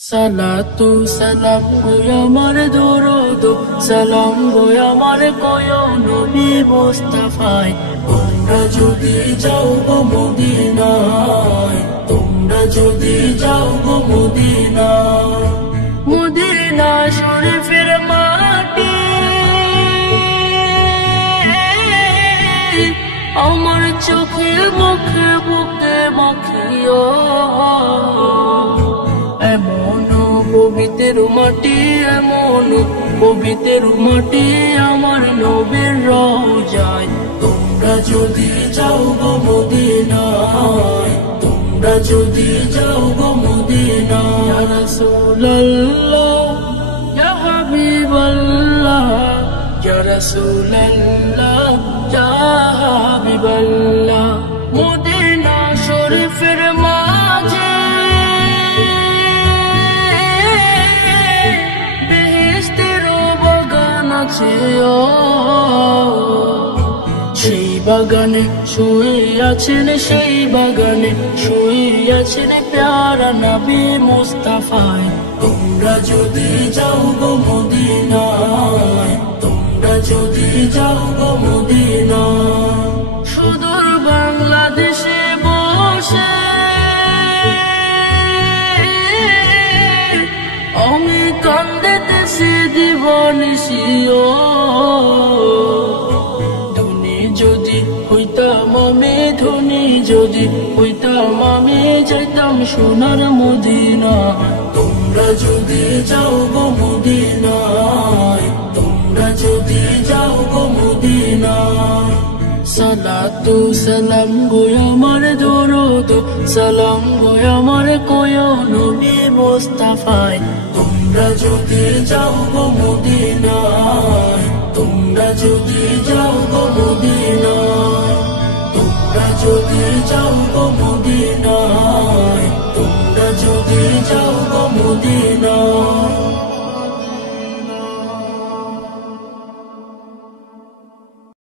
সালাতু সালাম গো আমার দরুদ সালাম গো আমার কয়ো নবী মুস্তাফায় তোমরা যদি যাও গো মদিনায় তোমরা যদি যাও গো মদিনায় মদিনা শরীফের মাটি আমার চোখে মুখে বুকে মাখিও পবিত্র মাটি এমন পবিত্র মাটি আমার নবীর রওজায় তোমরা যদি যাও গো মদিনায় তোমরা যদি যাও গো মদিনায় ইয়া রাসূলুল্লাহ ইয়া হাবিবাল্লাহ ইয়া রাসূলুল্লাহ ইয়া হাবিবাল্লাহ মদিনা শরীফের মাঝে সেই বাগানে শুয়ে আছেন সেই বাগানে শুয়ে আছেন প্যারা নবী মুস্তাফায় তোমরা যদি যাও গো মদিনায় তোমরা যদি যাও গো মদিনায় সুদূর বাংলাদেশে বসে আমি কান্দিতেছি দিবানিসিও ধনী যদি হইতাম আমি ধনী যদি হইতাম আমি যাইতাম সোনার মদিনা তোমরা যদি যাও গো মদিনায় তোমরা যদি যাও গো মদিনায় সালাতু সালাম গো আমার দরুদ সালাম গো আমার কয়ো নবী মুস্তাফায় তোমরা যদি যাও গো মদিনায় তোমরা যদি যাও গো মদিনায় তোমরা যদি যাও গো